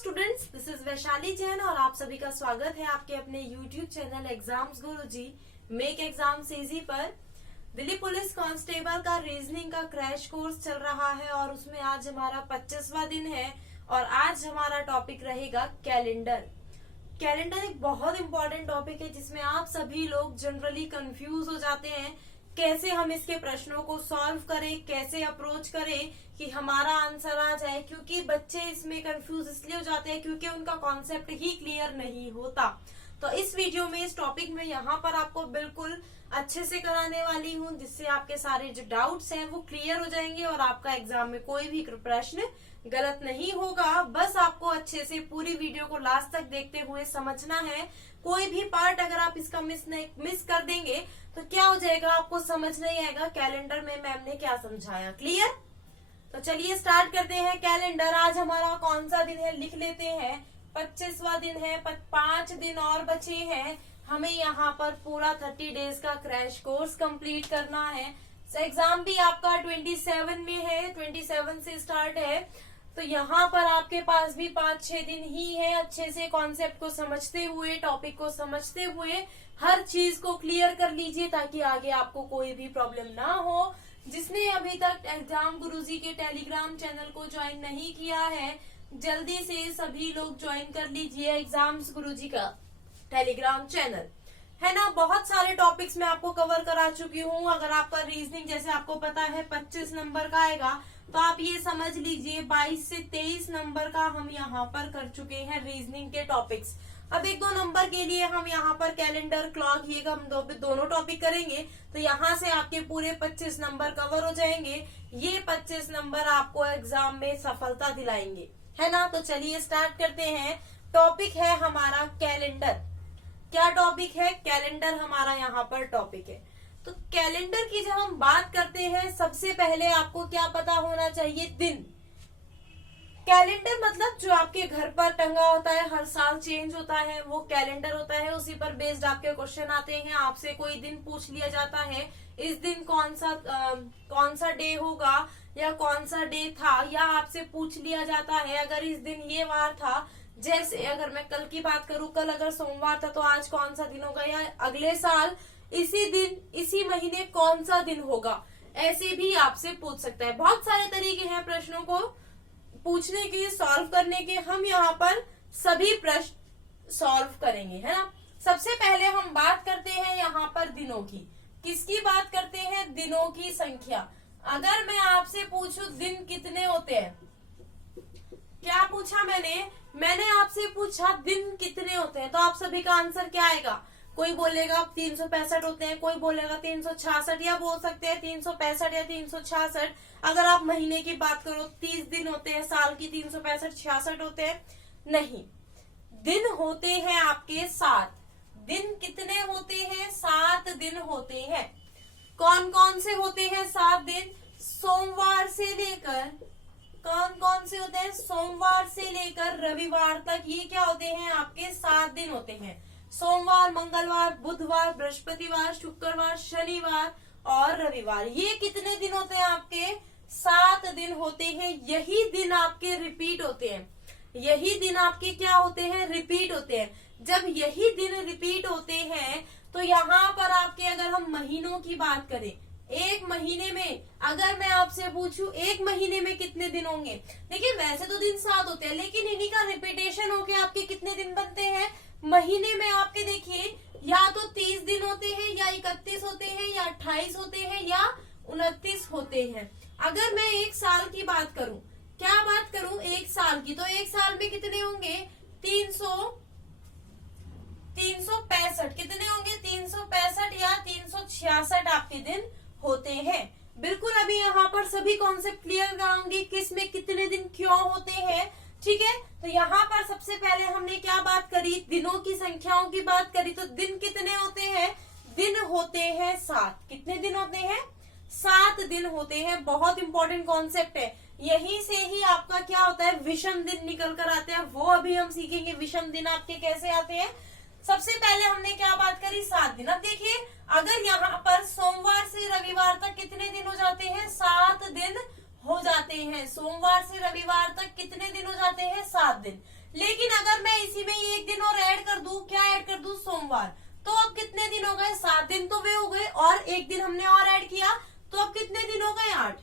Students, this is Vaishali Jain और आप सभी का स्वागत है आपके अपने यूट्यूब चैनल एग्जाम्स गुरुजी मेक एग्जाम्स इजी पर। दिल्ली पुलिस कांस्टेबल का रीजनिंग का क्रैश कोर्स चल रहा है और उसमें आज हमारा 25वां दिन है और आज हमारा टॉपिक रहेगा कैलेंडर। कैलेंडर एक बहुत इंपॉर्टेंट टॉपिक है जिसमें आप सभी लोग जनरली कंफ्यूज हो जाते हैं कैसे हम इसके प्रश्नों को सॉल्व करें, कैसे अप्रोच करें कि हमारा आंसर आ जाए, क्योंकि बच्चे इसमें कंफ्यूज इसलिए हो जाते हैं क्योंकि उनका कॉन्सेप्ट ही क्लियर नहीं होता। तो इस वीडियो में, इस टॉपिक में यहाँ पर आपको बिल्कुल अच्छे से कराने वाली हूँ जिससे आपके सारे जो डाउट्स हैं वो क्लियर हो जाएंगे और आपका एग्जाम में कोई भी प्रश्न गलत नहीं होगा। बस आपको अच्छे से पूरी वीडियो को लास्ट तक देखते हुए समझना है। कोई भी पार्ट अगर आप इसका मिस कर देंगे तो क्या हो जाएगा, आपको समझ नहीं आएगा कैलेंडर में मैम ने क्या समझाया। क्लियर? तो चलिए स्टार्ट करते हैं कैलेंडर। आज हमारा कौन सा दिन है लिख लेते हैं। 25वां दिन है, 5 दिन और बचे हैं। हमें यहाँ पर पूरा 30 डेज का क्रैश कोर्स कंप्लीट करना है। एग्जाम भी आपका 27 में है, 27 से स्टार्ट है। तो यहाँ पर आपके पास भी 5-6 दिन ही है। अच्छे से कॉन्सेप्ट को समझते हुए, टॉपिक को समझते हुए हर चीज को क्लियर कर लीजिए ताकि आगे आपको कोई भी प्रॉब्लम ना हो। जिसने अभी तक एग्जाम गुरुजी के टेलीग्राम चैनल को ज्वाइन नहीं किया है, जल्दी से सभी लोग ज्वाइन कर लीजिए एग्जाम्स गुरुजी का टेलीग्राम चैनल, है ना। बहुत सारे टॉपिक्स मैं आपको कवर करा चुकी हूँ। अगर आपका रीजनिंग जैसे आपको पता है 25 नंबर का आएगा तो आप ये समझ लीजिए 22 से 23 नंबर का हम यहाँ पर कर चुके हैं रीजनिंग के टॉपिक्स। अब 1-2 नंबर के लिए हम यहाँ पर कैलेंडर, क्लॉक, ये हम दोनों टॉपिक करेंगे तो यहाँ से आपके पूरे 25 नंबर कवर हो जाएंगे। ये 25 नंबर आपको एग्जाम में सफलता दिलाएंगे, है ना। तो चलिए स्टार्ट करते हैं। टॉपिक है हमारा कैलेंडर। क्या टॉपिक है? कैलेंडर हमारा यहाँ पर टॉपिक है। तो कैलेंडर की जब हम बात करते हैं, सबसे पहले आपको क्या पता होना चाहिए? दिन। कैलेंडर मतलब जो आपके घर पर टंगा होता है, हर साल चेंज होता है, वो कैलेंडर होता है। उसी पर बेस्ड आपके क्वेश्चन आते हैं। आपसे कोई दिन पूछ लिया जाता है, इस दिन कौन सा डे होगा या कौन सा डे था, या आपसे पूछ लिया जाता है अगर इस दिन ये वार था। जैसे अगर मैं कल की बात करूं, कल अगर सोमवार था तो आज कौन सा दिन होगा, या अगले साल इसी दिन इसी महीने कौन सा दिन होगा, ऐसे भी आपसे पूछ सकता है। बहुत सारे तरीके हैं प्रश्नों को पूछने के, सॉल्व करने के। हम यहाँ पर सभी प्रश्न सॉल्व करेंगे, है ना। सबसे पहले हम बात करते हैं यहाँ पर दिनों की। किसकी बात करते हैं? दिनों की संख्या। अगर मैं आपसे पूछूं दिन कितने होते हैं, क्या पूछा मैंने आपसे पूछा दिन कितने होते हैं, तो आप सभी का आंसर क्या आएगा? कोई बोलेगा 365 होते हैं, कोई बोलेगा 366, या बोल सकते हैं 365 या 366। अगर आप महीने की बात करो 30 दिन होते हैं, साल की 365-66 होते हैं। नहीं, दिन होते हैं आपके 7 दिन। कितने होते हैं? 7 दिन होते हैं। कौन कौन से होते हैं 7 दिन? सोमवार से लेकर, कौन से होते हैं? सोमवार से लेकर रविवार तक। ये क्या होते हैं? आपके 7 दिन होते हैं। सोमवार, मंगलवार, बुधवार, बृहस्पतिवार, शुक्रवार, शनिवार और रविवार। ये कितने दिन होते हैं आपके? 7 दिन होते हैं। यही दिन आपके रिपीट होते हैं। यही दिन आपके क्या होते हैं? रिपीट होते हैं। जब यही दिन रिपीट होते हैं तो यहाँ पर आपके, अगर हम महीनों की बात करें, एक महीने में अगर मैं आपसे पूछूं एक महीने में कितने दिन होंगे, देखिए वैसे तो दिन 7 होते हैं लेकिन इन्हीं का रिपीटेशन होके आपके कितने दिन बनते हैं महीने में? आपके देखिए या तो 30 दिन होते हैं, या 31 होते हैं, या 28 होते हैं, या 29 होते हैं। अगर मैं एक साल की बात करूं, क्या बात करूं एक साल की, तो एक साल में कितने होंगे? 365। कितने होंगे? 365 या 366 आपके दिन होते हैं। बिल्कुल अभी यहाँ पर सभी कॉन्सेप्ट क्लियर कराऊंगी, किस में कितने दिन क्यों होते हैं, ठीक है। तो यहाँ पर सबसे पहले हमने क्या बात करी? दिनों की संख्याओं की बात करी। तो दिन कितने होते हैं? दिन होते हैं 7। कितने दिन होते हैं? 7 दिन होते हैं। बहुत इंपॉर्टेंट कॉन्सेप्ट है। यहीं से ही आपका क्या होता है? विषम दिन निकल कर आते हैं। वो अभी हम सीखेंगे विषम दिन आपके कैसे आते हैं। सबसे पहले हमने क्या बात करी? 7 दिन। अब देखिए अगर यहाँ पर सोमवार से रविवार तक कितने दिन हो जाते हैं? 7 दिन हो जाते हैं। सोमवार से रविवार तक कितने दिन हो जाते हैं? 7 दिन। लेकिन अगर मैं इसी में ही एक दिन और ऐड कर दूं, क्या ऐड कर दूं, सोमवार, तो अब कितने दिन हो गए, 7 दिन तो वे हो गए, और एक दिन हमने और ऐड किया, तो अब कितने दिन हो गए, 8।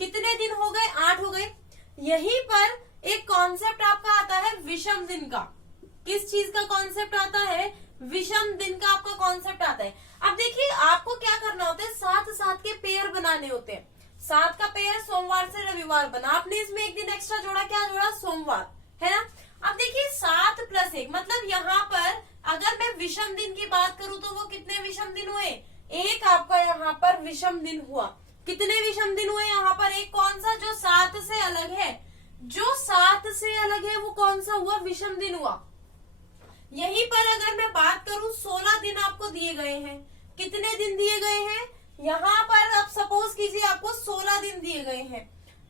कितने दिन हो गए, 8 हो गए। यहीं पर एक कॉन्सेप्ट आपका आता है विषम दिन का। किस चीज का कॉन्सेप्ट आता है, विषम दिन का आपका कॉन्सेप्ट आता है। अब देखिए आपको क्या करना होता है, 7 7 के पेयर बनाने होते हैं। 7 का पेयर सोमवार से रविवार बना, आपने इसमें एक दिन एक्स्ट्रा जोड़ा, क्या जोड़ा, सोमवार, है ना। अब देखिए 7 + 1 मतलब यहाँ पर अगर मैं विषम दिन की बात करूं तो वो कितने विषम दिन हुए, एक आपका यहाँ पर विषम दिन हुआ। कितने विषम दिन हुए यहाँ पर, एक कौन सा, जो 7 से अलग है, जो 7 से अलग है वो कौन सा हुआ, विषम दिन हुआ। यहीं पर अगर मैं बात करूं 16 दिन आपको दिए गए हैं, कितने दिन दिए गए हैं, यहाँ पर अब सपोज कीजिए आपको 16 दिन दिए गए हैं,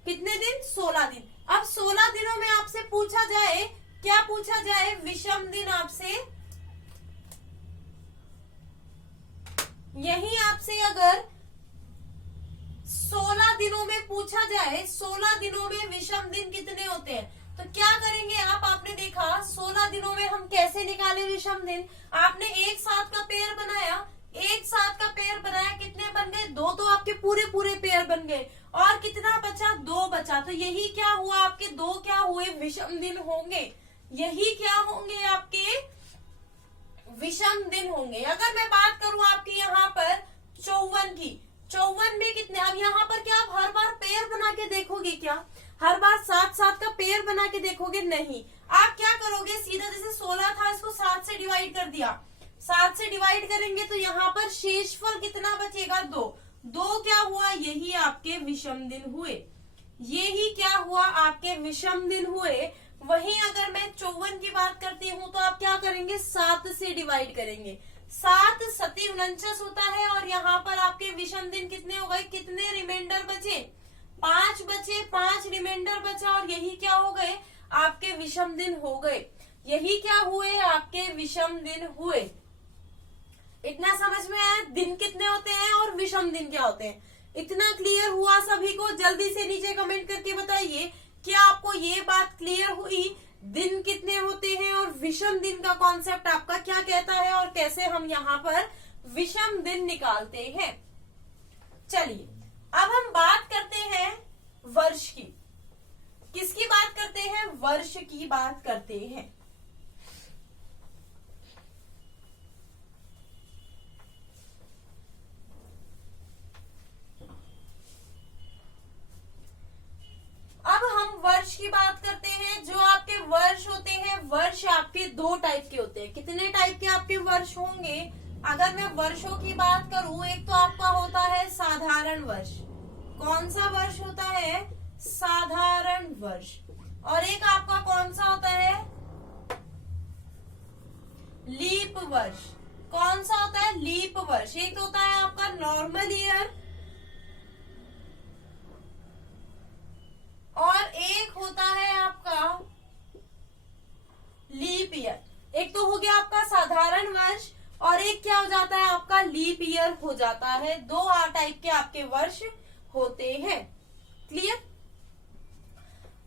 कितने दिन, 16 दिन। अब 16 दिनों में आपसे पूछा जाए, क्या पूछा जाए, विषम दिन आपसे, यही आपसे अगर 16 दिनों में पूछा जाए, 16 दिनों में विषम दिन कितने होते हैं, तो क्या करेंगे आप, आपने देखा 16 दिनों में हम कैसे निकाले विषम दिन, आपने एक 7 का पेयर बनाया, एक 7 का पेयर बनाया, कितने बन गए, 2 तो आपके पूरे पूरे पेयर बन गए, और कितना बचा, 2 बचा। तो यही क्या हुआ, आपके 2 क्या हुए, विषम दिन होंगे, यही क्या होंगे, आपके विषम दिन होंगे। अगर मैं बात करूं आपकी यहाँ पर 54 की, 54 में कितने, अब यहाँ पर क्या आप हर बार पेयर बना के देखोगे क्या, हर बार 7 7 का पेयर बना के देखोगे, नहीं। आप क्या करोगे, सीधा जैसे 16 था इसको 7 से डिवाइड कर दिया, 7 से डिवाइड करेंगे तो यहाँ पर शेषफल कितना बचेगा, 2। 2 क्या हुआ, यही आपके विषम दिन हुए, यही क्या हुआ, आपके विषम दिन हुए। वहीं अगर मैं 54 की बात करती हूँ तो आप क्या करेंगे, 7 से डिवाइड करेंगे, 7 7 49 होता है, और यहाँ पर आपके विषम दिन कितने हो गए, कितने रिमाइंडर बचे, 5 बचे, 5 रिमाइंडर बचा, और यही क्या हो गए, आपके विषम दिन हो गए, यही क्या हुए, आपके विषम दिन हुए। इतना समझ में आया, दिन कितने होते हैं और विषम दिन क्या होते हैं, इतना क्लियर हुआ सभी को। जल्दी से नीचे कमेंट करके बताइए, क्या आपको ये बात क्लियर हुई, दिन कितने होते हैं और विषम दिन का कॉन्सेप्ट आपका क्या कहता है, और कैसे हम यहाँ पर विषम दिन निकालते हैं। चलिए अब हम बात करते हैं वर्ष की। किसकी बात करते हैं, वर्ष की बात करते हैं। अब हम वर्ष की बात करते हैं। जो आपके वर्ष होते हैं, वर्ष आपके 2 टाइप के होते हैं। कितने टाइप के आपके वर्ष होंगे, अगर मैं वर्षों की बात करूं, एक तो आपका होता है साधारण वर्ष। कौन सा वर्ष होता है, साधारण वर्ष। और एक आपका कौन सा होता है, लीप वर्ष। कौन सा होता है, लीप वर्ष। एक होता है आपका नॉर्मल ईयर, और एक होता है आपका लीप ईयर। एक तो हो गया आपका साधारण वर्ष, और एक क्या हो जाता है, आपका लीप ईयर हो जाता है। 2 टाइप के आपके वर्ष होते हैं। क्लियर।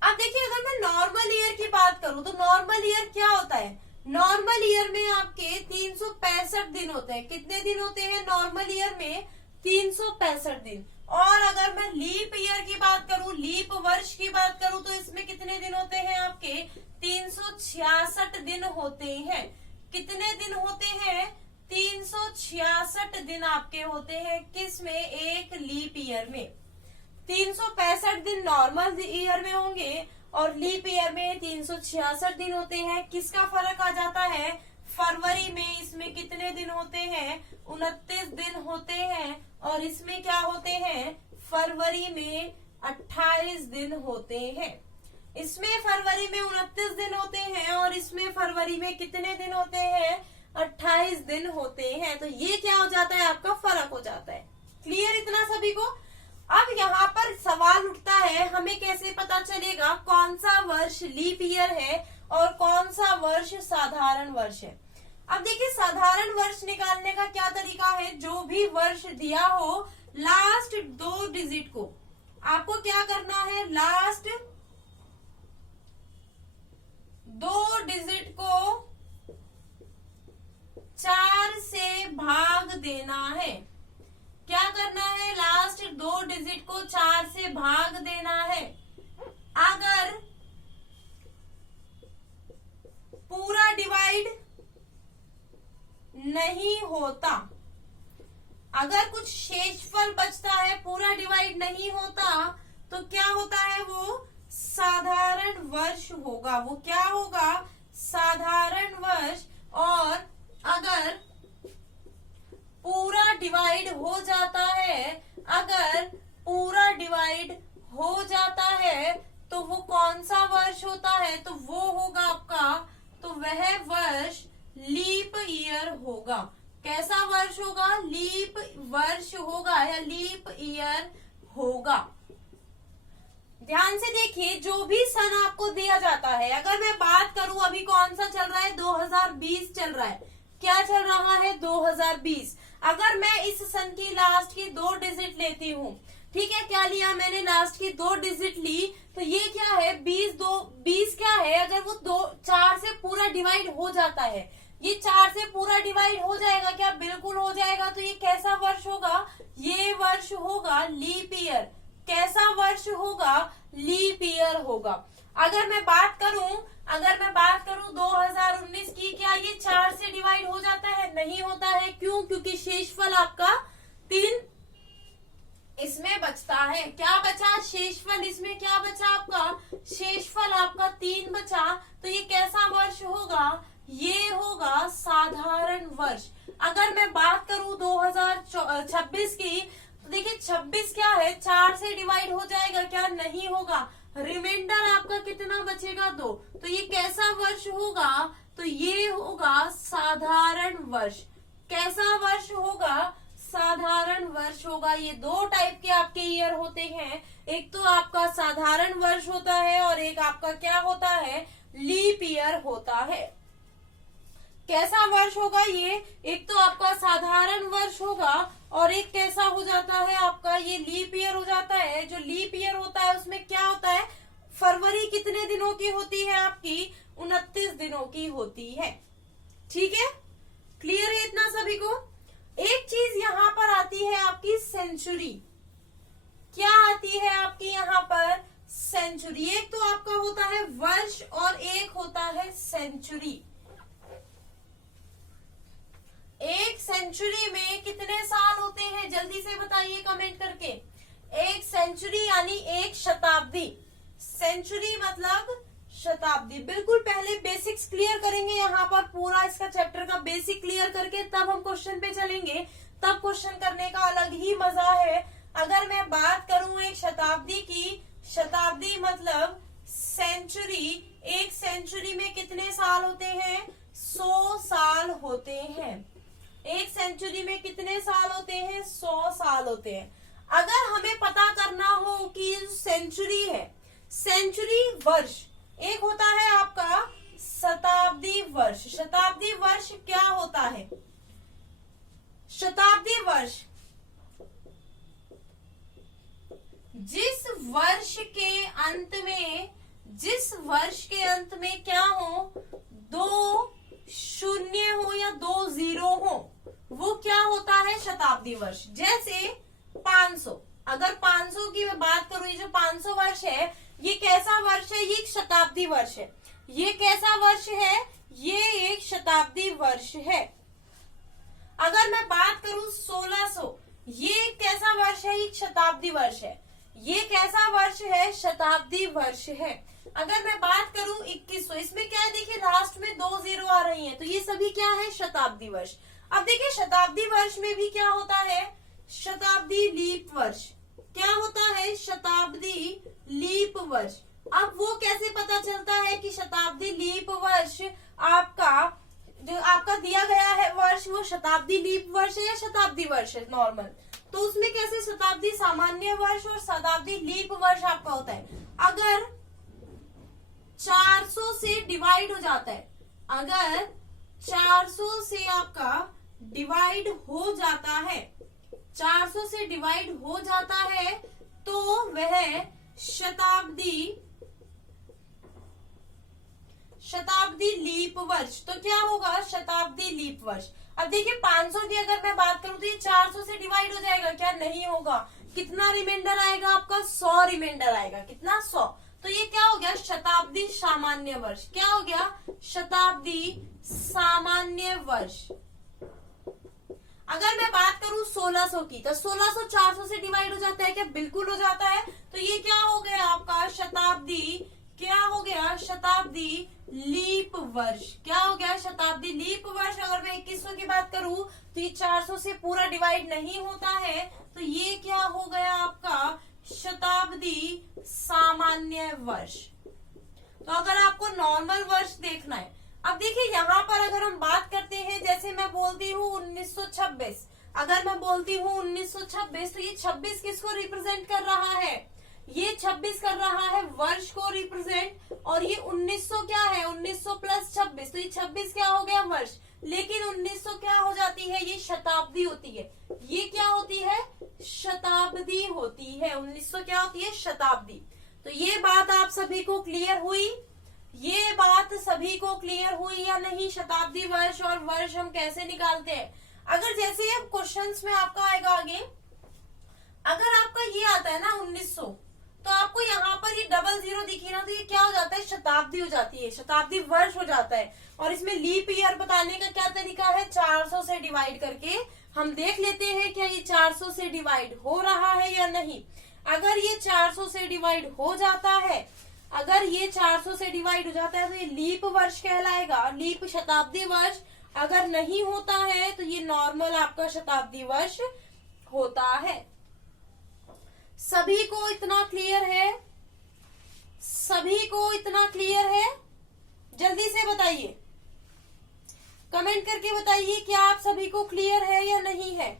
अब देखिए अगर मैं नॉर्मल ईयर की बात करूं तो नॉर्मल ईयर क्या होता है, नॉर्मल ईयर में आपके 365 दिन होते हैं। कितने दिन होते हैं नॉर्मल ईयर में, 365 दिन। और अगर मैं लीप ईयर की बात करूं, लीप वर्ष की बात करूं, तो इसमें कितने दिन होते हैं आपके, 366 दिन होते हैं। कितने दिन होते हैं, 366 दिन आपके होते हैं। किस में, एक लीप ईयर में। 365 दिन नॉर्मल ईयर में होंगे और लीप ईयर में 366 दिन होते हैं। किसका फर्क आ जाता है, फरवरी में इसमें कितने दिन होते हैं, 29 दिन होते हैं, और इसमें क्या होते हैं, फरवरी में 28 दिन होते हैं। इसमें फरवरी में 29 दिन होते हैं और इसमें फरवरी में कितने दिन होते हैं, 28 दिन होते हैं। तो ये क्या हो जाता है, आपका फर्क हो जाता है। क्लियर इतना सभी को। अब यहाँ पर सवाल उठता है, हमें कैसे पता चलेगा कौन सा वर्ष लीप ईयर है और कौन सा वर्ष साधारण वर्ष है। अब देखिए साधारण वर्ष निकालने का क्या तरीका है, जो भी वर्ष दिया हो लास्ट 2 डिजिट को आपको क्या करना है, लास्ट 2 देना है। क्या करना है? लास्ट 2 डिजिट को 4 से भाग देना है। अगर पूरा डिवाइड नहीं होता, अगर कुछ शेषफल बचता है, पूरा डिवाइड नहीं होता, तो क्या होता है? वो साधारण वर्ष होगा। वो क्या होगा? साधारण वर्ष। और अगर पूरा डिवाइड हो जाता है, अगर पूरा डिवाइड हो जाता है, तो वो कौन सा वर्ष होता है? तो वो होगा आपका, तो वह वर्ष लीप ईयर होगा। कैसा वर्ष होगा? लीप वर्ष होगा या लीप ईयर होगा। ध्यान से देखिए, जो भी सन आपको दिया जाता है, अगर मैं बात करूं अभी कौन सा चल रहा है? 2020 चल रहा है। क्या चल रहा है? 2020। अगर मैं इस सन की लास्ट की 2 डिजिट लेती हूँ, ठीक है, क्या लिया मैंने? लास्ट की 2 डिजिट ली, तो ये क्या है? 20 क्या है? अगर वो 4 से पूरा डिवाइड हो जाता है, ये 4 से पूरा डिवाइड हो जाएगा क्या? बिल्कुल हो जाएगा। तो ये कैसा वर्ष होगा? ये वर्ष होगा लीप ईयर। कैसा वर्ष होगा? लीप ईयर होगा। अगर मैं बात करूं 2019 की, क्या ये 4 से डिवाइड हो जाता है? नहीं होता है। क्यों? क्योंकि शेषफल आपका 3 इसमें बचता है। क्या बचा? शेषफल। इसमें क्या बचा आपका? शेषफल आपका 3 बचा। तो ये कैसा वर्ष होगा? ये होगा साधारण वर्ष। अगर मैं बात करूं 2026 की, तो देखिए 26 क्या है? 4 से डिवाइड हो जाएगा क्या? नहीं होगा। रिमाइंडर आपका कितना बचेगा? 2। तो ये कैसा वर्ष होगा? तो ये होगा साधारण वर्ष। कैसा वर्ष होगा? साधारण वर्ष होगा। ये 2 टाइप के आपके ईयर होते हैं। एक तो आपका साधारण वर्ष होता है और एक आपका क्या होता है? लीप ईयर होता है। कैसा वर्ष होगा ये? एक तो आपका साधारण वर्ष होगा और एक कैसा हो जाता है आपका? ये लीप ईयर हो जाता है। जो लीप ईयर होता है उसमें क्या होता है? फरवरी कितने दिनों की होती है आपकी? 29 दिनों की होती है। ठीक है, क्लियर है इतना सभी को? एक चीज यहाँ पर आती है आपकी सेंचुरी। क्या आती है आपकी यहाँ पर? सेंचुरी। एक तो आपका होता है वर्ष और एक होता है सेंचुरी। एक सेंचुरी में कितने साल होते हैं? जल्दी से बताइए कमेंट करके। एक सेंचुरी यानी एक शताब्दी। सेंचुरी मतलब शताब्दी। बिल्कुल पहले बेसिक्स क्लियर करेंगे यहाँ पर, पूरा इसका चैप्टर का बेसिक क्लियर करके तब हम क्वेश्चन पे चलेंगे। तब क्वेश्चन करने का अलग ही मजा है। अगर मैं बात करूं एक शताब्दी की, शताब्दी मतलब सेंचुरी। एक सेंचुरी में कितने साल होते हैं? 100 साल होते हैं। एक सेंचुरी में कितने साल होते हैं? 100 साल होते हैं। अगर हमें पता करना हो कि सेंचुरी है, सेंचुरी वर्ष, एक होता है आपका शताब्दी वर्ष। शताब्दी वर्ष क्या होता है? शताब्दी वर्ष जिस वर्ष के अंत में क्या हो? 2 शून्य हो या 2 जीरो हो, वो क्या होता है? शताब्दी वर्ष। जैसे 500, अगर 500 की मैं बात करूं, ये जो 500 वर्ष है, ये कैसा वर्ष है? ये एक शताब्दी वर्ष है। ये कैसा वर्ष है? ये एक शताब्दी वर्ष है। अगर मैं बात करूं 1600, ये कैसा वर्ष है? एक शताब्दी वर्ष है। ये कैसा वर्ष है? शताब्दी वर्ष है। अगर मैं बात करूं 2100, इसमें क्या है? देखिए लास्ट में 2 जीरो आ रही हैं, तो ये सभी क्या है? शताब्दी वर्ष। अब देखिए शताब्दी वर्ष में भी क्या होता है? शताब्दी लीप वर्ष। क्या होता है? शताब्दी लीप वर्ष। अब वो कैसे पता चलता है कि शताब्दी लीप वर्ष आपका जो आपका दिया गया है वर्ष, वो शताब्दी लीप वर्ष है या शताब्दी वर्ष है नॉर्मल? तो उसमें कैसे शताब्दी सामान्य वर्ष और शताब्दी लीप वर्ष आपका होता है। अगर 400 से डिवाइड हो जाता है, अगर 400 से आपका डिवाइड हो जाता है, 400 से डिवाइड हो जाता है, तो वह शताब्दी लीप वर्ष। तो क्या होगा? शताब्दी लीप वर्ष। अब देखिए 500 की अगर मैं बात करूं तो ये 400 से डिवाइड हो जाएगा क्या? नहीं होगा। कितना रिमाइंडर आएगा आपका? 100 रिमाइंडर आएगा। कितना? 100। तो ये क्या हो गया? शताब्दी सामान्य वर्ष। क्या हो गया? शताब्दी सामान्य वर्ष। अगर मैं बात करूं 1600 की, तो 1600 400 से डिवाइड हो जाता है क्या? बिल्कुल हो जाता है। तो ये क्या हो गया आपका? शताब्दी, क्या हो गया? शताब्दी लीप वर्ष। क्या हो गया? शताब्दी लीप वर्ष। अगर मैं 2100 की बात करूं तो ये 400 से पूरा डिवाइड नहीं होता है, तो ये क्या हो गया आपका? शताब्दी सामान्य वर्ष। तो अगर आपको नॉर्मल वर्ष देखना है, अब देखिए यहाँ पर अगर हम बात करते हैं, जैसे मैं बोलती हूँ 1926, अगर मैं बोलती हूँ 1926, तो ये 26 किसको रिप्रेजेंट कर रहा है? ये 26 कर रहा है वर्ष को रिप्रेजेंट, और ये 1900 क्या है? 1900 प्लस 26, तो ये 26 क्या हो गया? वर्ष। लेकिन 1900 क्या हो जाती है? ये शताब्दी होती है। ये क्या होती है? शताब्दी होती है। 1900 क्या होती है? शताब्दी। तो ये बात आप सभी को क्लियर हुई? ये बात सभी को क्लियर हुई या नहीं? शताब्दी वर्ष और वर्ष हम कैसे निकालते हैं? अगर जैसे अब क्वेश्चंस में आपका आएगा आगे, अगर आपका ये आता है ना 1900, तो आपको यहाँ पर ये 00 दिखी ना, तो ये क्या हो जाता है? शताब्दी हो जाती है, शताब्दी वर्ष हो जाता है। और इसमें लीप ईयर बताने का क्या तरीका है? 400 से डिवाइड करके हम देख लेते हैं क्या ये 400 से डिवाइड हो रहा है या नहीं। अगर ये 400 से डिवाइड हो जाता है, अगर ये 400 से डिवाइड हो जाता है तो ये लीप वर्ष कहलाएगा, लीप शताब्दी वर्ष। अगर नहीं होता है तो ये नॉर्मल आपका शताब्दी वर्ष होता है। सभी को इतना क्लियर है? सभी को इतना क्लियर है? जल्दी से बताइए, कमेंट करके बताइए क्या आप सभी को क्लियर है या नहीं है।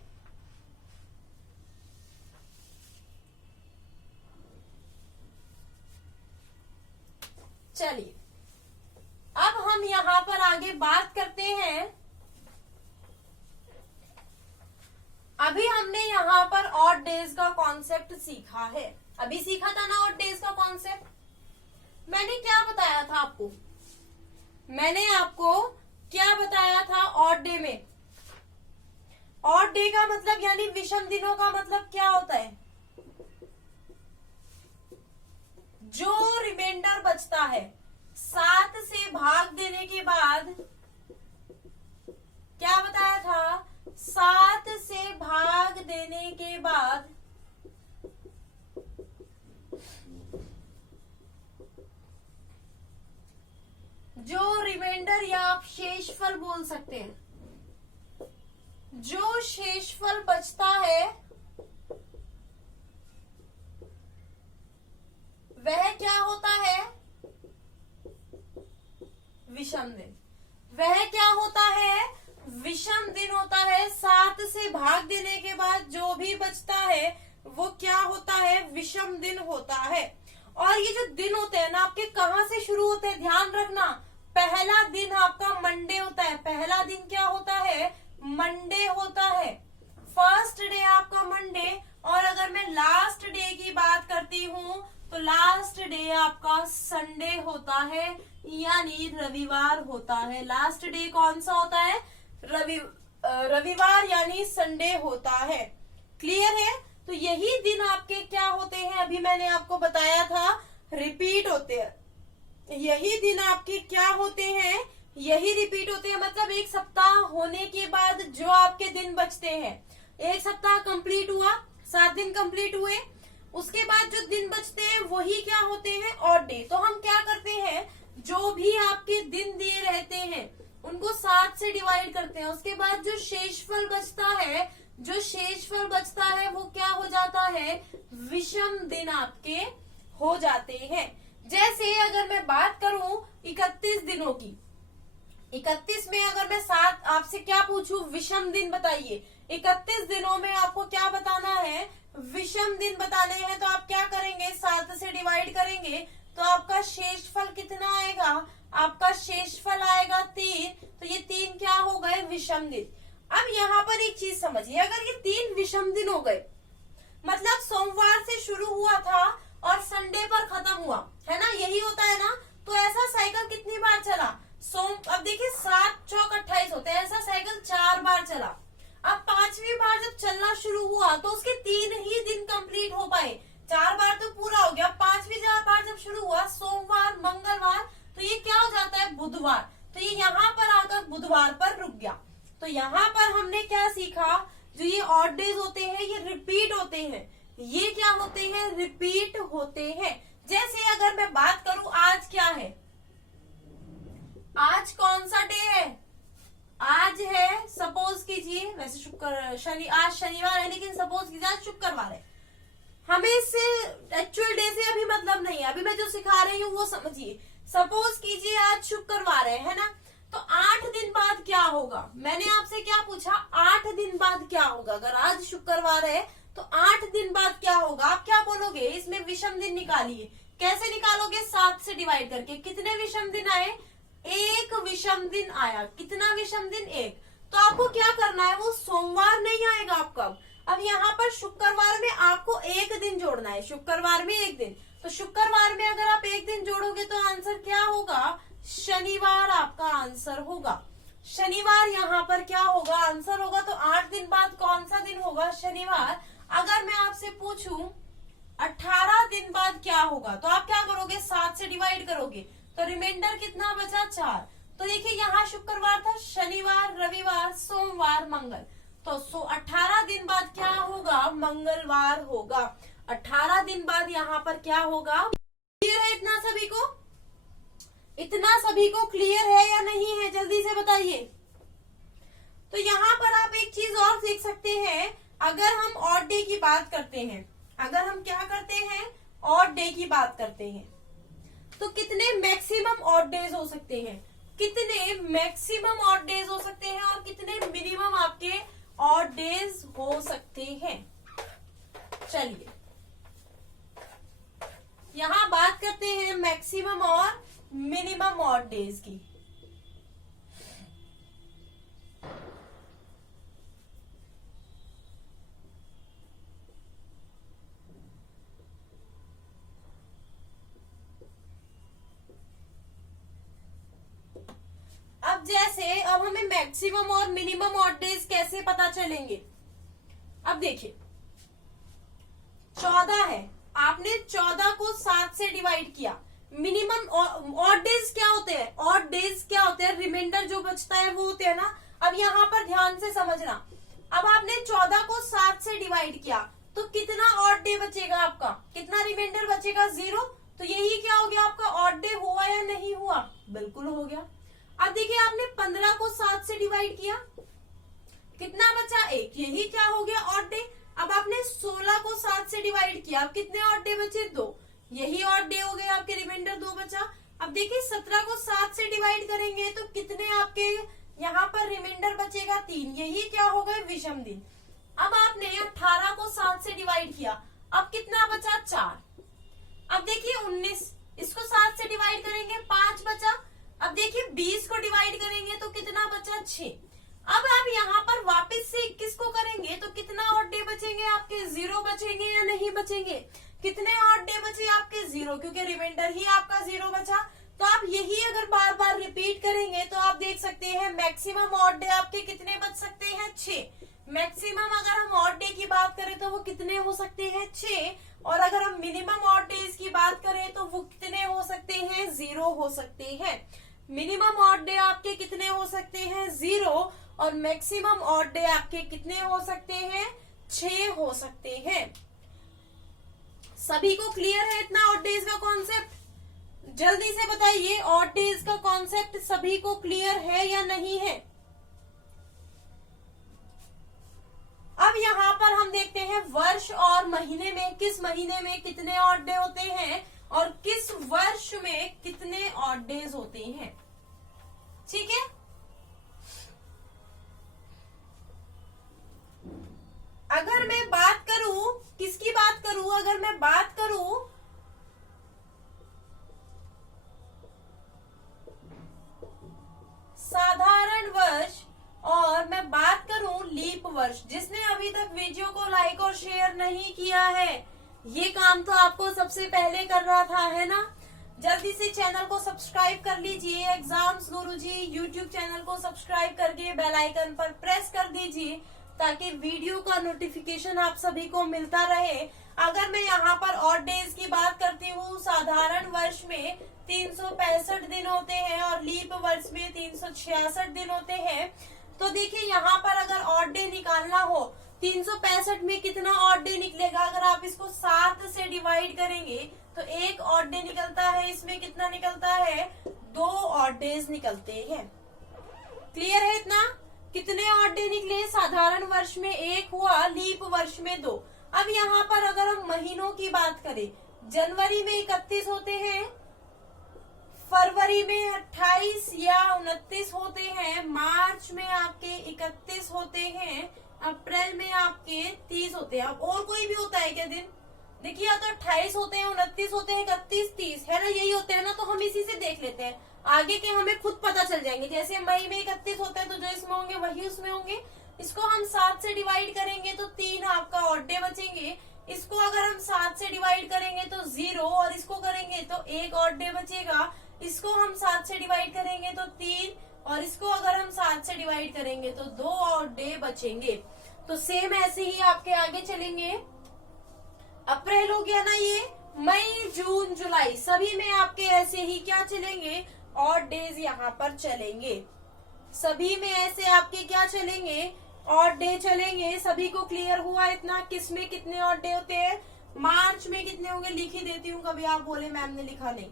चलिए अब हम यहाँ पर आगे बात करते हैं। अभी हमने यहाँ पर ऑड डेज का कॉन्सेप्ट सीखा है। अभी सीखा था ना ऑड डेज का कॉन्सेप्ट। मैंने क्या बताया था आपको? मैंने आपको क्या बताया था ऑड डे में? ऑड डे का मतलब यानी विषम दिनों का मतलब क्या होता है? जो रिमाइंडर बचता है 7 से भाग देने के बाद, क्या बताया था? 7 से भाग देने के बाद जो रिमाइंडर या आप शेषफल बोल सकते हैं, जो शेषफल बचता है वह क्या होता है? विषम दिन। वह क्या होता है? विषम दिन होता है। 7 से भाग देने के बाद जो भी बचता है वो क्या होता है? विषम दिन होता है। और ये जो दिन होते हैं ना आपके, कहाँ से शुरू होते हैं? ध्यान रखना, पहला दिन आपका मंडे होता है। पहला दिन क्या होता है? मंडे होता है। फर्स्ट डे आपका मंडे। और अगर मैं लास्ट डे की बात करती हूँ तो लास्ट डे आपका संडे होता है, यानी रविवार होता है। लास्ट डे कौन सा होता है? रविवार यानी संडे होता है। क्लियर है? तो यही दिन आपके क्या होते हैं? अभी मैंने आपको बताया था, रिपीट होते हैं। यही दिन आपके क्या होते हैं? यही रिपीट होते हैं। मतलब एक सप्ताह होने के बाद जो आपके दिन बचते हैं, एक सप्ताह कंप्लीट हुआ, 7 दिन कंप्लीट हुए, उसके बाद जो दिन बचते हैं वही क्या होते हैं? Odd day. तो हम क्या करते हैं? जो भी आपके दिन दिए रहते हैं उनको 7 से डिवाइड करते हैं। उसके बाद जो शेषफल बचता है, जो शेषफल बचता है वो क्या हो जाता है? विषम दिन आपके हो जाते हैं। जैसे अगर मैं बात करूं 31 दिनों की, 31 में अगर मैं 7 आपसे क्या पूछूं? विषम दिन बताइए। 31 दिनों में आपको क्या बताना है? विषम दिन बताने हैं। तो आप क्या करेंगे? 7 से डिवाइड करेंगे तो आपका शेषफल कितना आएगा? आपका शेषफल आएगा 3। तो ये 3 क्या हो गए? विषम दिन। अब यहाँ पर एक चीज समझिए, अगर ये 3 विषम दिन हो गए, मतलब सोमवार से शुरू हुआ था और संडे पर खत्म हुआ, है ना? यही होता है ना? तो ऐसा साइकिल कितनी बार चला? अब देखिए 7 चौक 28 होते हैं, ऐसा साइकिल 4 बार हुआ तो उसके 3 ही दिन कंप्लीट हो पाए। 4 बार तो पूरा हो गया, 5वीं बार जब शुरू हुआ सोमवार मंगलवार, तो ये क्या हो जाता है बुधवार, तो ये यहाँ पर आकर बुधवार पर रुक गया। तो यहाँ पर हमने क्या सीखा, जो ये ऑड डेज होते हैं ये रिपीट होते हैं। ये क्या होते हैं, रिपीट होते हैं। जैसे अगर मैं बात करूं आज क्या है, आज कौन सा डे है, आज है सपोज कीजिए, वैसे आज शनिवार है लेकिन सपोज कीजिए आज शुक्रवार है। हमें इससे एक्चुअल डे से अभी मतलब नहीं है, अभी मैं जो सिखा रही हूँ वो समझिए। सपोज कीजिए आज शुक्रवार है ना, तो 8 दिन बाद क्या होगा, मैंने आपसे क्या पूछा, 8 दिन बाद क्या होगा। अगर आज शुक्रवार है तो 8 दिन बाद क्या होगा, आप क्या बोलोगे, इसमें विषम दिन निकालिए। कैसे निकालोगे, 7 से डिवाइड करके। कितने विषम दिन आए, 1 विषम दिन आया। कितना विषम दिन, 1। तो आपको क्या करना है, वो सोमवार नहीं आएगा आपका। अब यहाँ पर शुक्रवार में आपको 1 दिन जोड़ना है, शुक्रवार में 1 दिन। तो शुक्रवार में अगर आप 1 दिन जोड़ोगे तो आंसर क्या होगा, शनिवार आपका आंसर होगा। शनिवार यहाँ पर क्या होगा, आंसर होगा। तो 8 दिन बाद कौन सा दिन होगा, शनिवार। अगर मैं आपसे पूछूं 18 दिन बाद क्या होगा, तो आप क्या करोगे, 7 से डिवाइड करोगे, तो रिमाइंडर कितना बचा, 4। तो देखिए यहाँ शुक्रवार था, शनिवार रविवार सोमवार मंगल, तो 18 दिन बाद क्या होगा, मंगलवार होगा। 18 दिन बाद यहाँ पर क्या होगा। क्लियर है इतना सभी को, इतना सभी को क्लियर है या नहीं है, जल्दी से बताइए। तो यहाँ पर आप एक चीज और सीख सकते हैं, अगर हम ऑड डे की बात करते हैं, अगर हम क्या करते हैं, ऑड डे की बात करते हैं, तो कितने मैक्सिमम ऑड डेज हो सकते हैं, कितने मैक्सिमम ऑड डेज हो सकते हैं और कितने मिनिमम आपके ऑड डेज हो सकते हैं। चलिए यहाँ बात करते हैं मैक्सिमम और मिनिमम ऑड डेज की। अब जैसे अब हमें मैक्सिमम और मिनिमम ऑड डेज कैसे पता चलेंगे। अब देखिए 14 है, आपने 14 को 7 से डिवाइड किया। मिनिमम ऑड डेज क्या होते हैं, ऑड डेज क्या होते हैं, रिमाइंडर जो बचता है वो होते हैं ना। अब यहाँ पर ध्यान से समझना, अब आपने 14 को 7 से डिवाइड किया तो कितना ऑड डे बचेगा आपका, कितना रिमाइंडर बचेगा, 0। तो यही क्या हो गया आपका ऑड डे, हुआ या नहीं हुआ, बिल्कुल हो गया। अब देखिए आपने 15 को 7 से डिवाइड किया, कितना बचा, 1, यही क्या हो गया ऑड डे। अब आपने 16 को 7 से डिवाइड किया, अब कितने ऑड डे बचे, 2, यही ऑड डे हो गए आपके, रिमाइंडर 2 बचा। अब देखिए 17 को 7 से डिवाइड करेंगे तो कितने आपके यहाँ पर रिमाइंडर बचेगा, 3, यही क्या हो गए विषम दिन। अब आपने 18 को 7 से डिवाइड किया, अब कितना बचा, 4। अब देखिए 19, इसको 7 से डिवाइड करेंगे, 5 बचा। अब देखिए 20 को डिवाइड करेंगे तो कितना बचा, 6। अब आप यहाँ पर वापस से 21 को करेंगे तो कितना ऑड डे बचेंगे आपके, 0 बचेंगे या नहीं बचेंगे। कितने ऑड डे बचे आपके, 0, क्योंकि रिमाइंडर ही आपका 0 बचा। तो आप यही अगर बार बार रिपीट करेंगे तो आप देख सकते हैं मैक्सिमम ऑड डे आपके कितने बच सकते हैं, 6। मैक्सिमम अगर हम ऑड डे की बात करें तो वो कितने हो सकते हैं, 6। और अगर हम मिनिमम ऑड डेज की बात करें तो वो कितने हो सकते हैं, 0 हो सकते हैं। मिनिमम ऑड डे आपके कितने हो सकते हैं, 0, और मैक्सिमम ऑड डे आपके कितने हो सकते हैं, 6 हो सकते हैं। सभी को क्लियर है इतना ऑड डेज का कॉन्सेप्ट, जल्दी से बताइए, ऑड डेज का कॉन्सेप्ट सभी को क्लियर है या नहीं है। अब यहाँ पर हम देखते हैं वर्ष और महीने में, किस महीने में कितने ऑड डे होते हैं और किस वर्ष में कितने ऑड डेज होते हैं। ठीक है, अगर मैं बात करूं, किसकी बात करूं, अगर मैं बात करूं साधारण वर्ष और मैं बात करूं लीप वर्ष, जिसने अभी तक वीडियो को लाइक और शेयर नहीं किया है, ये काम तो आपको सबसे पहले करना था, है ना। जल्दी से चैनल को सब्सक्राइब कर लीजिए, एग्जाम्स गुरुजी यूट्यूब चैनल को सब्सक्राइब करके बेल आइकन पर प्रेस कर दीजिए, ताकि वीडियो का नोटिफिकेशन आप सभी को मिलता रहे। अगर मैं यहाँ पर ऑड डेज की बात करती हूँ, साधारण वर्ष में 365 दिन होते हैं और लीप वर्ष में 366 दिन होते हैं। तो देखिए यहाँ पर अगर ऑड डे निकालना हो, 365 में कितना ऑड डे निकलेगा, अगर आप इसको 7 से डिवाइड करेंगे तो एक ऑड डे निकलता है, इसमें कितना निकलता है, 2 ऑड डेज निकलते हैं। क्लियर है इतना? कितने ऑड डे निकले? साधारण वर्ष में 1 हुआ, लीप वर्ष में 2। अब यहाँ पर अगर हम महीनों की बात करें, जनवरी में 31 होते हैं, फरवरी में 28 या 29 होते हैं, मार्च में आपके 31 होते हैं, अप्रैल में आपके 30 होते हैं। अब और कोई भी होता है क्या दिन? देखिए या तो 28 होते हैं, 29 होते हैं, 31, 30 है ना, यही होते हैं ना। तो हम इसी से देख लेते हैं, आगे के हमें खुद पता चल जाएंगे। जैसे मई में 31 होते हैं तो जो इसमें होंगे वही उसमें होंगे। इसको हम 7 से डिवाइड करेंगे तो 3 आपका ऑड डे बचेंगे। इसको अगर हम 7 से डिवाइड करेंगे तो 0 और इसको करेंगे तो 1 ऑड डे बचेगा। इसको हम 7 से डिवाइड करेंगे तो 3 और इसको अगर हम 7 से डिवाइड करेंगे तो 2 ऑड डे बचेंगे। तो सेम ऐसे ही आपके आगे चलेंगे। अप्रैल हो गया ना ये, मई जून जुलाई सभी में आपके ऐसे ही क्या चलेंगे, ऑड डेज यहाँ पर चलेंगे। सभी में ऐसे आपके क्या चलेंगे, ऑड डे चलेंगे। सभी को क्लियर हुआ इतना? किसमें कितने ऑड डे होते हैं? मार्च में कितने होंगे लिख ही देती हूँ, कभी आप बोले मैम ने लिखा नहीं।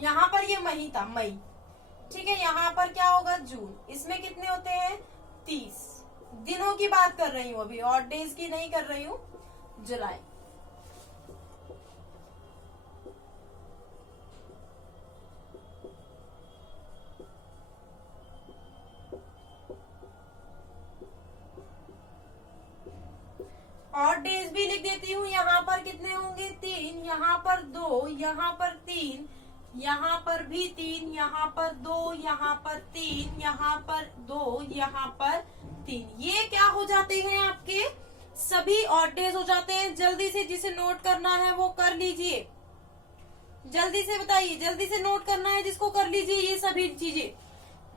यहाँ पर ये मई था, मई, ठीक है। यहाँ पर क्या होगा, जून। इसमें कितने होते हैं, 30। दिनों की बात कर रही हूँ अभी, ऑड डेज की नहीं कर रही हूँ। जुलाई, ऑड डेज भी लिख देती हूँ। यहाँ पर कितने होंगे, 3, यहाँ पर 2, यहाँ पर 3, यहाँ पर भी 3, यहाँ पर 2, यहाँ पर 3, यहाँ पर 2, यहाँ पर 3। ये क्या हो जाते हैं आपके, सभी ऑड डेज हो जाते हैं। जल्दी से जिसे नोट करना है वो कर लीजिए, जल्दी से बताइए, जल्दी से नोट करना है जिसको कर लीजिए। ये सभी चीजें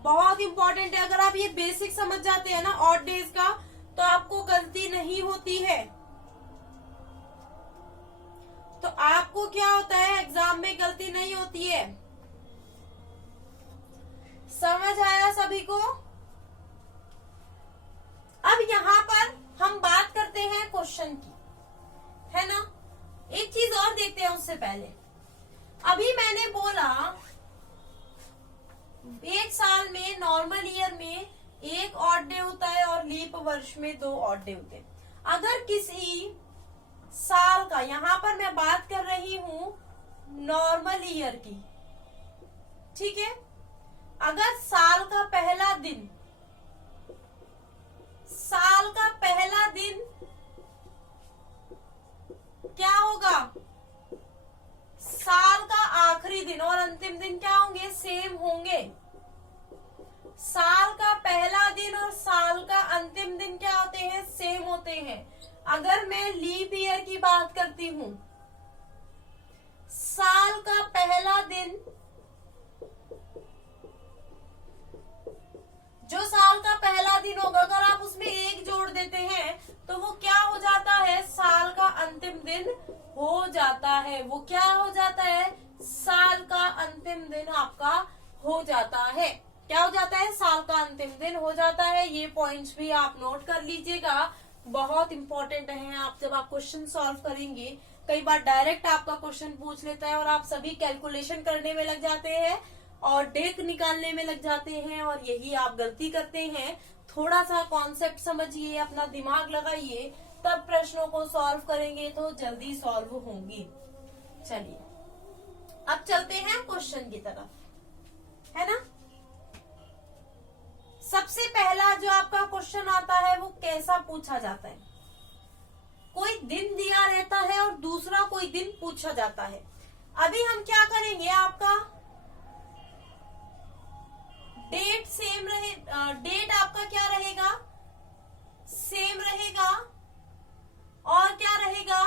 बहुत इंपॉर्टेंट है। अगर आप ये बेसिक समझ जाते हैं ना ऑड डेज का, तो आपको गलती नहीं होती है। तो आपको क्या होता है, एग्जाम में गलती नहीं होती है। समझ आया सभी को? अब यहाँ पर हम बात करते हैं क्वेश्चन की, है ना। एक चीज और देखते हैं उससे पहले। अभी मैंने बोला एक साल में, नॉर्मल ईयर में 1 ऑड डे होता है और लीप वर्ष में 2 ऑड डे होते हैं। अगर किसी साल का, यहाँ पर मैं बात कर रही हूँ नॉर्मल ईयर की, ठीक है। अगर साल का पहला दिन, साल का पहला दिन क्या होगा, साल का आखिरी दिन और अंतिम दिन क्या होंगे, सेम होंगे। साल का पहला दिन और साल का अंतिम दिन क्या होते हैं, सेम होते हैं। अगर मैं लीप ईयर की बात करती हूं, साल का पहला दिन, जो साल का पहला दिन होगा, अगर आप उसमें 1 जोड़ देते हैं तो वो क्या हो जाता है, साल का अंतिम दिन हो जाता है। वो क्या हो जाता है, साल का अंतिम दिन आपका हो जाता है। क्या हो जाता है, साल का अंतिम दिन हो जाता है। ये पॉइंट्स भी आप नोट कर लीजिएगा, बहुत इंपॉर्टेंट है। आप जब आप क्वेश्चन सॉल्व करेंगे, कई बार डायरेक्ट आपका क्वेश्चन पूछ लेता है और आप सभी कैलकुलेशन करने में लग जाते हैं और डेक निकालने में लग जाते हैं, और यही आप गलती करते हैं। थोड़ा सा कॉन्सेप्ट समझिए, अपना दिमाग लगाइए, तब प्रश्नों को सॉल्व करेंगे तो जल्दी सॉल्व होंगी। चलिए अब चलते हैं क्वेश्चन की तरफ, है ना। सबसे पहला जो आपका क्वेश्चन आता है वो कैसा पूछा जाता है, कोई दिन दिया रहता है और दूसरा कोई दिन पूछा जाता है। अभी हम क्या करेंगे, आपका डेट सेम रहे, डेट आपका क्या रहेगा, सेम रहेगा, और क्या रहेगा,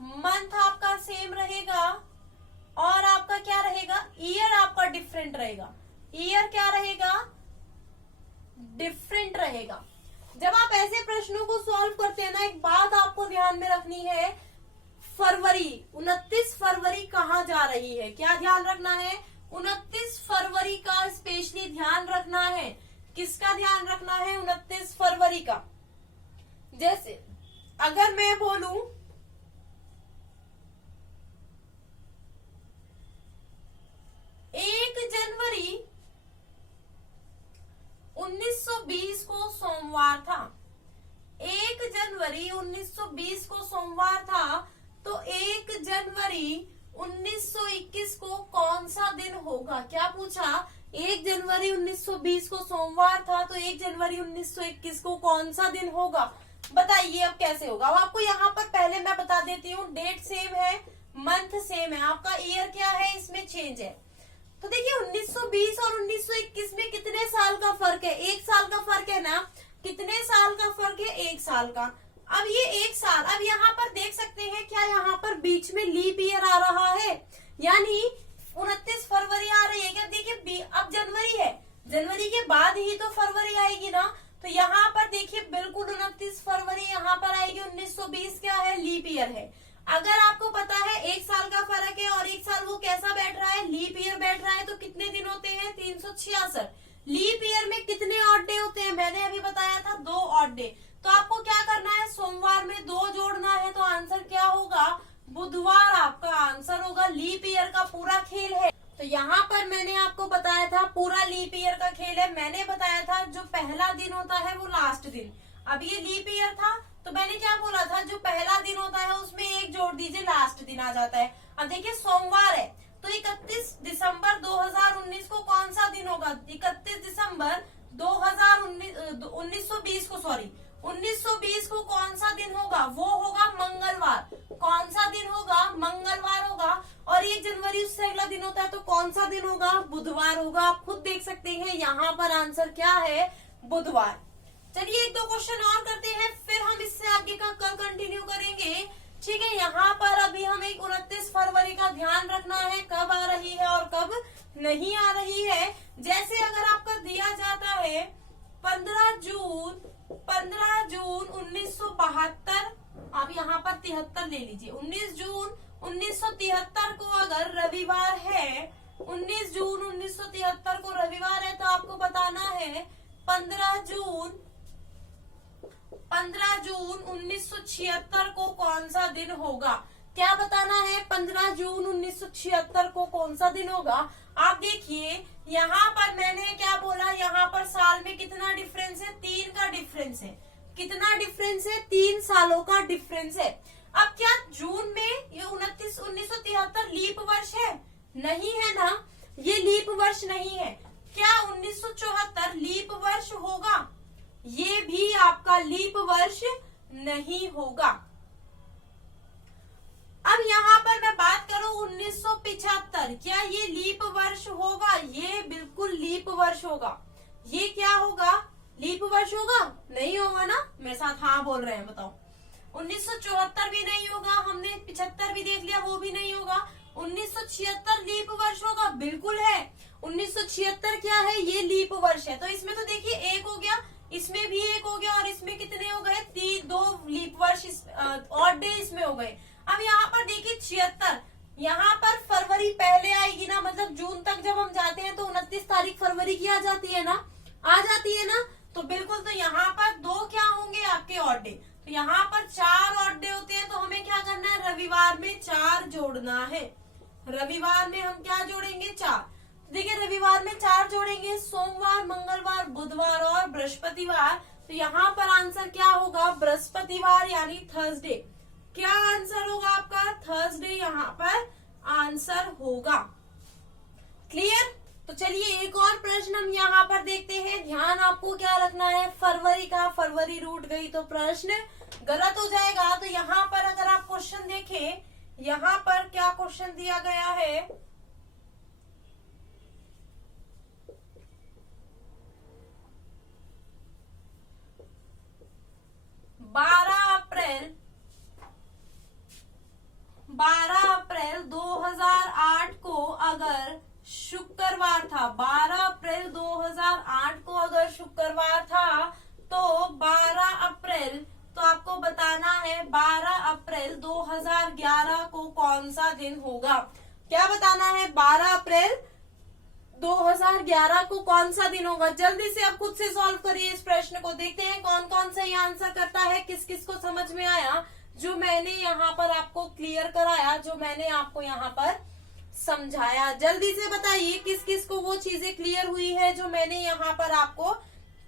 मंथ आपका सेम रहेगा, और आपका क्या रहेगा, ईयर आपका डिफरेंट रहेगा। रहेगा, ईयर क्या रहेगा, डिफरेंट रहेगा। जब आप ऐसे प्रश्नों को सॉल्व करते हैं ना, एक बात आपको ध्यान में रखनी है, फरवरी 29 फरवरी कहाँ जा रही है, क्या ध्यान रखना है, 29 फरवरी का स्पेशली ध्यान रखना है। किसका ध्यान रखना है, 29 फरवरी का। जैसे अगर मैं बोलूं 1 जनवरी 1920 को सोमवार था, 1 जनवरी 1920 को सोमवार था, तो 1 जनवरी 1921 को कौन सा दिन होगा। क्या पूछा, 1 जनवरी 1920 को सोमवार था, तो 1 जनवरी 1921 को कौन सा दिन होगा। बताइए अब कैसे होगा। अब आपको यहाँ पर पहले मैं बता देती हूँ, डेट सेम है, मंथ सेम है, आपका ईयर क्या है, इसमें चेंज है। तो देखिए 1920 और 1921 में कितने साल का फर्क है, 1 साल का फर्क है ना। कितने साल का फर्क है, 1 साल का। अब ये 1 साल, अब यहाँ पर देख सकते हैं क्या यहाँ पर बीच में लीप ईयर आ रहा है, यानी 29 फरवरी आ रही है क्या। देखिए अब जनवरी है, जनवरी के बाद ही तो फरवरी आएगी ना, तो यहाँ पर देखिए बिल्कुल 29 फरवरी यहाँ पर आएगी। 1920 क्या है, लीप ईयर है। अगर आपको पता है 1 साल का फर्क है और 1 साल वो कैसा बैठ रहा है, लीप ईयर बैठ रहा है, तो कितने दिन होते हैं, 366। लीप ईयर में कितने ऑड डे होते हैं, मैंने अभी बताया था 2 ऑड डे। तो आपको क्या करना है, सोमवार में 2 जोड़ना है, तो आंसर क्या होगा, बुधवार आपका आंसर होगा। लीप ईयर का पूरा खेल है। तो यहाँ पर मैंने आपको बताया था पूरा लीप ईयर का खेल है। मैंने बताया था जो पहला दिन होता है वो लास्ट दिन। अब ये लीप ईयर था, तो मैंने क्या बोला था, जो पहला दिन होता है उसमें 1 जोड़ दीजिए, लास्ट दिन आ जाता है। अब देखिए सोमवार है, तो 31 दिसंबर 2019 को कौन सा दिन होगा, 31 दिसंबर 1920 को, सॉरी 1920 को कौन सा दिन होगा, वो होगा मंगलवार। कौन सा दिन होगा, मंगलवार होगा। और 1 जनवरी उससे अगला दिन होता है, तो कौन सा दिन होगा, बुधवार होगा। आप खुद देख सकते हैं यहाँ पर आंसर क्या है, बुधवार। चलिए 1-2 क्वेश्चन और करते हैं, फिर हम इससे आगे का कल कंटिन्यू करेंगे। ठीक है, यहाँ पर अभी हमें 29 फरवरी का ध्यान रखना है, कब आ रही है और कब नहीं आ रही है। जैसे अगर आपका दिया जाता है 15 जून 1972, आप यहाँ पर 73 ले लीजिए। 19 जून 1973 को अगर रविवार है, 19 जून 1973 को रविवार है, तो आपको बताना है 15 जून 1976 को कौन सा दिन होगा। क्या बताना है, 15 जून 1976 को कौन सा दिन होगा। आप देखिए यहाँ पर मैंने क्या बोला, यहाँ पर साल में कितना डिफरेंस है, 3 का डिफरेंस है। कितना डिफरेंस है, 3 सालों का डिफरेंस है। अब क्या जून में ये 1973 लीप वर्ष है, नहीं है ना, ये लीप वर्ष नहीं है। क्या 1974 लीप वर्ष होगा, ये भी आपका लीप वर्ष नहीं होगा। अब यहाँ पर मैं बात करूं 1975, क्या ये लीप वर्ष होगा, ये बिल्कुल लीप वर्ष होगा। ये क्या होगा, लीप वर्ष होगा, नहीं होगा ना, मेरे साथ हाँ बोल रहे हैं, बताओ। 1974 भी नहीं होगा, हमने 75 भी देख लिया, वो भी नहीं होगा। 1976 लीप वर्ष होगा, बिल्कुल है। 1976 क्या है, ये लीप वर्ष है। तो इसमें तो देखिए 1 हो गया, इसमें भी 1 हो गया, और इसमें कितने हो गए, 2 लीप वर्ष ऑड डे इसमें हो गए। अब यहाँ पर देखिए 76, यहाँ पर फरवरी पहले आएगी ना, मतलब जून तक जब हम जाते हैं तो 29 तारीख फरवरी की आ जाती है ना, आ जाती है ना, तो बिल्कुल। तो यहाँ पर 2 क्या होंगे आपके ऑड डे, तो यहाँ पर 4 ऑड डे होते हैं, तो हमें क्या करना है, रविवार में 4 जोड़ना है। रविवार में हम क्या जोड़ेंगे, 4। देखिए रविवार में 4 जोड़ेंगे, सोमवार, मंगलवार, बुधवार और बृहस्पतिवार। तो यहाँ पर आंसर क्या होगा, बृहस्पतिवार यानी थर्सडे। क्या आंसर होगा आपका, थर्सडे यहाँ पर आंसर होगा। क्लियर। तो चलिए एक और प्रश्न हम यहाँ पर देखते हैं। ध्यान आपको क्या रखना है, फरवरी का, फरवरी रूट गई तो प्रश्न गलत हो जाएगा। तो यहाँ पर अगर आप क्वेश्चन देखें, यहाँ पर क्या क्वेश्चन दिया गया है, 12 अप्रैल 2008 को अगर शुक्रवार था, 12 अप्रैल 2008 को अगर शुक्रवार था तो 12 अप्रैल, तो आपको बताना है 12 अप्रैल 2011 को कौन सा दिन होगा। क्या बताना है, 12 अप्रैल 2011 को कौन सा दिन होगा। जल्दी से आप खुद से सॉल्व करिए इस प्रश्न को। देखते हैं कौन कौन सही आंसर करता है, किस किस को समझ में आया जो मैंने यहाँ पर आपको क्लियर कराया, जो मैंने आपको यहाँ पर समझाया। जल्दी से बताइए किस किस को वो चीजें क्लियर हुई है जो मैंने यहाँ पर आपको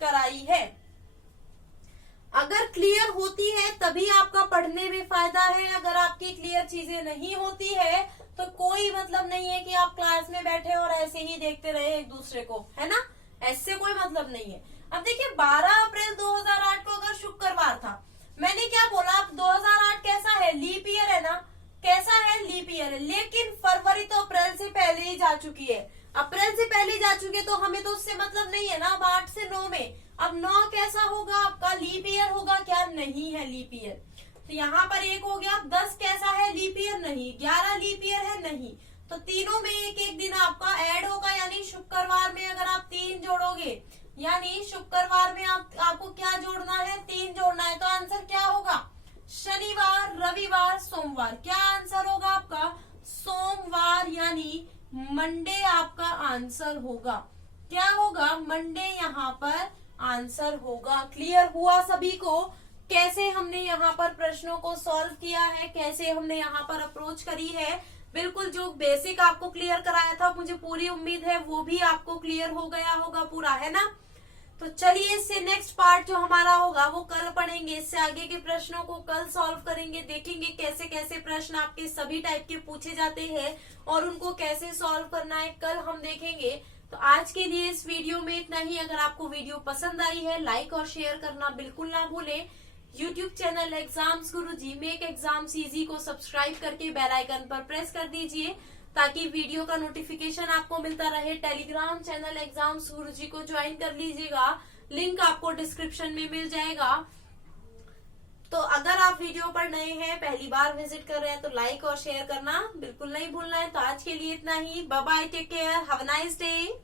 कराई है। अगर क्लियर होती है तभी आपका पढ़ने में फायदा है। अगर आपकी क्लियर चीजें नहीं होती है तो कोई मतलब नहीं है कि आप क्लास में बैठे और ऐसे ही देखते रहे एक दूसरे को, है ना, ऐसे कोई मतलब नहीं है। अब देखिए 12 अप्रैल 2008 को अगर शुक्रवार था, मैंने क्या बोला, अब 2008 कैसा है, लीप ईयर है ना, कैसा है, लीप ईयर है। लेकिन फरवरी तो अप्रैल से पहले ही जा चुकी है, अप्रैल से पहले जा चुकी है, तो हमें तो उससे मतलब नहीं है ना। अब 8 से 9 में, अब 9 कैसा होगा आपका, लीप ईयर होगा क्या, नहीं है लीप ईयर, तो यहाँ पर 1 हो गया। 10 कैसा है, लीप ईयर नहीं। 11 लीप ईयर है, नहीं, तो तीनों में एक एक दिन आपका ऐड होगा, यानी शुक्रवार में अगर आप 3 जोड़ोगे, यानी शुक्रवार में आपको क्या जोड़ना है, 3 जोड़ना है, तो आंसर क्या होगा, शनिवार, रविवार, सोमवार। क्या आंसर होगा आपका, सोमवार, यानी मंडे आपका आंसर होगा। क्या होगा, मंडे यहाँ पर आंसर होगा। क्लियर हुआ सभी को कैसे हमने यहाँ पर प्रश्नों को सॉल्व किया है, कैसे हमने यहाँ पर अप्रोच करी है। बिल्कुल जो बेसिक आपको क्लियर कराया था, मुझे पूरी उम्मीद है वो भी आपको क्लियर हो गया होगा पूरा, है ना। तो चलिए इससे नेक्स्ट पार्ट जो हमारा होगा वो कल पढ़ेंगे। इससे आगे के प्रश्नों को कल सॉल्व करेंगे, देखेंगे कैसे कैसे प्रश्न आपके सभी टाइप के पूछे जाते हैं और उनको कैसे सॉल्व करना है, कल हम देखेंगे। तो आज के लिए इस वीडियो में इतना ही। अगर आपको वीडियो पसंद आई है, लाइक और शेयर करना बिल्कुल ना भूलें। यूट्यूब चैनल एग्जाम्स गुरुजी मेक एग्जाम्स इजी को सब्सक्राइब करके बेल आइकन पर प्रेस कर दीजिए ताकि वीडियो का नोटिफिकेशन आपको मिलता रहे। टेलीग्राम चैनल एग्जाम्स गुरुजी को ज्वाइन कर लीजिएगा, लिंक आपको डिस्क्रिप्शन में मिल जाएगा। तो अगर आप वीडियो पर नए हैं, पहली बार विजिट कर रहे हैं, तो लाइक और शेयर करना बिल्कुल नहीं भूलना है। तो आज के लिए इतना ही, bye bye, take care, have a nice day.